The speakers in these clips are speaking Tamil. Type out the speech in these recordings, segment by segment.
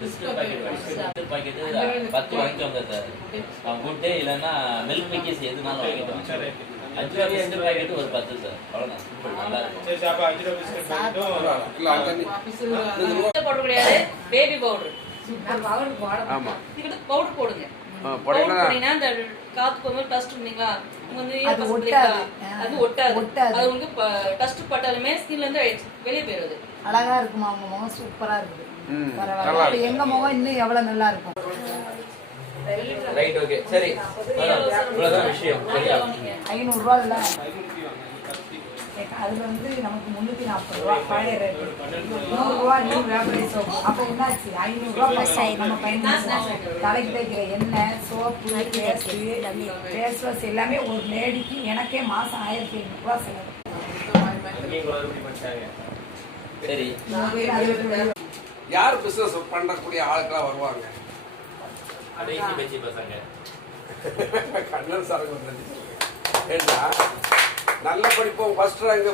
பிஸ்கட் பாக்கெட் 10 வாங்கிட்டு வந்தேன் சார். அவன் குட்டே இல்லைன்னா மில்க் பிக்கிஸ் எதுனாலும் வாங்கிட்டு வாங்க. 5 ரூபாய் 2 பாக்கெட் ஒரு 10 சார். அவ்வளோதான், சிம்பிள், நல்லா இருக்கும். சரி, அப்போ 5 ரூபாய் பிஸ்கட் பவுடர் கிடையாது, பேபி பவுடர். ஆமா, இதுக்கு பவுடர் போடுங்க. போடுறீங்கன்னா அந்த காத்துக்கு வந்து டஸ்ட் இருந்தீங்களா வந்து அது ஒட்டாது. அது வந்து டஸ்ட் பட்டாலுமே ஸ்கின்ல இருந்து வெளியே போயிடுது. அழகா இருக்குமா உங்க முகம்? சூப்பரா இருக்குது. பரவாயில்ல. எங்க முகம் இன்னும் எவ்வளவு நல்லா இருக்கும். ரைட், ஓகே, சரி, இவ்வளவுதான் விஷயம். சரியா? 500 ரூபாய் இல்ல, அதுல வந்து நமக்கு 340 ரூபாய் பழைய ரேட். 100 ரூபாய் நீ வியாபாரி சோப்பு. அப்ப என்னாச்சு? 500 ரூபாய் நம்ம பயன்படுத்தணும். தலைக்கு தேய்க்கிற எண்ணெய், சோப்பு, ஃபேஸ் வாஷ் எல்லாமே ஒரு லேடிக்கு எனக்கே மாசம் 1500 ரூபாய் செலவு. சரி, யார் பிசினஸ் பண்ணக்கூடிய ஆளுக்கெல்லாம் வருவாங்க? கண்ணன் சார் ஏன்னா நல்ல படிப்போம், ஃபர்ஸ்ட் ரேங்க்,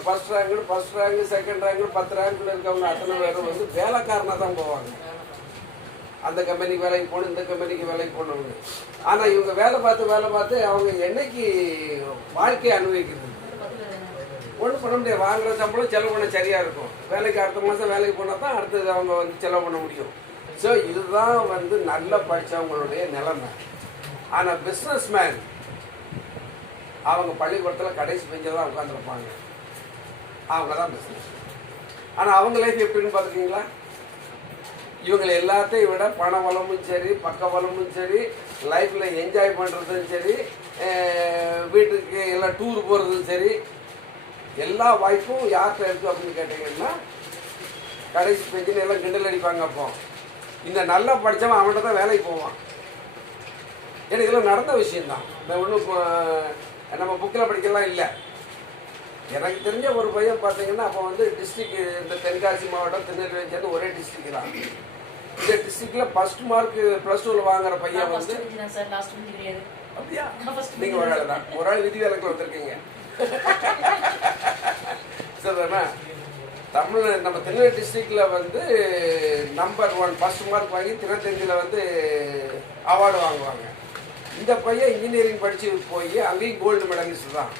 செகண்ட் ரேங்க், 10 ரேங்க்ல இருக்கவங்க அத்தனை பேரும் வந்து வேலைக்காரனா தான் போவாங்க. அந்த கம்பெனிக்கு வேலைக்கு போகணும், இந்த கம்பெனிக்கு வேலைக்கு போகணும்னு. ஆனா இவங்க வேலை பார்த்து அவங்க என்னைக்கு வாழ்க்கையை அனுபவிக்கிறது ஒன்றும் பண்ண முடியாது. வாங்குற சம்பளம் செலவு பண்ண சரியா இருக்கும். வேலைக்கு அடுத்த மாதம் வேலைக்கு போனால் தான் அடுத்தது அவங்க வந்து செலவு பண்ண முடியும். ஸோ இதுதான் வந்து நல்ல படித்தவங்களுடைய நிலைமை. ஆனால் பிஸ்னஸ் மேன் அவங்க பள்ளிக்கூடத்தில் கடைசி பெஞ்சில் தான் உட்காந்துருப்பாங்க. அவங்க தான் பிஸ்னஸ். ஆனால் அவங்க லைஃப் எப்படின்னு பார்த்துருக்கீங்களா? இவங்களை எல்லாத்தையும் விட பண வளமும் சரி, பக்க வளமும் சரி, லைஃப்பில் என்ஜாய் பண்ணுறதும் சரி, வீட்டுக்கு எல்லாம் டூர் போகிறதும் சரி, எல்லா வாய்ப்பும் யார்கிட்ட இருக்கு அப்படின்னு கேட்டீங்கன்னா கடைசி பெஞ்சில் எல்லாம் கிண்டல் அடிப்பாங்க. அப்போ இந்த நல்லா படித்தவன் அவன்கிட்ட தான் வேலைக்கு போவான். எனக்கு இதெல்லாம் நடந்த விஷயந்தான். நான் ஒன்றும் நம்ம புக்கில் படிக்கலாம் இல்லை. எனக்கு தெரிஞ்ச ஒரு பையன் பார்த்தீங்கன்னா அப்போ வந்து டிஸ்ட்ரிக்ட், இந்த தென்காசி மாவட்டம் திருநெல்வேலி சேர்ந்து ஒரே டிஸ்ட்ரிக்ட் தான். இந்த டிஸ்ட்ரிக்ட்ல ஃபர்ஸ்ட் மார்க் +2ல வாங்குற பையன் வந்து அப்படியா? நீங்க ஒரு ஆள் தான், ஒரு ஆள் விதி வேலைக்கு வந்திருக்கீங்க. சரிதானா? தமிழ் நம்ம திருநெல்வேலி டிஸ்ட்ரிக்ட்ல வந்து நம்பர் 1 ஃபர்ஸ்ட் மார்க் வாங்கி தினத்தந்தியில் வந்து அவார்டு வாங்குவாங்க. இந்த பையன் இன்ஜினியரிங் படிச்சு போய் அங்கேயும் கோல்டு மெடலிஸ்ட் தான்.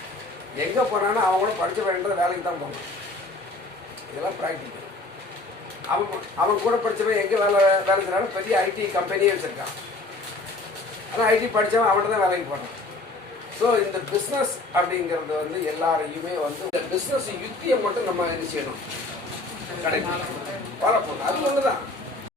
எங்கே போனான்னா அவங்களும் படித்த பையன்ற வேலைக்கு தான் போகணும். இதெல்லாம் ப்ராக்டிக்கல். அவன் கூட படித்தவன் எங்கே வேலை செய்கிறாலும் பெரிய ஐடி கம்பெனியே வச்சுருக்கான். ஆனால் ஐடி படித்தவன் அவன்கிட்ட தான் வேலைக்கு போகிறான். ஸோ இந்த பிஸ்னஸ் அப்படிங்கிறது வந்து எல்லாரையுமே வந்து இந்த பிஸ்னஸ் யுக்தியை மட்டும் நம்ம என்ன செய்யணும், கடைபிடிக்கணும், ஃபாலோ பண்ணணும். அது ஒன்று தான்.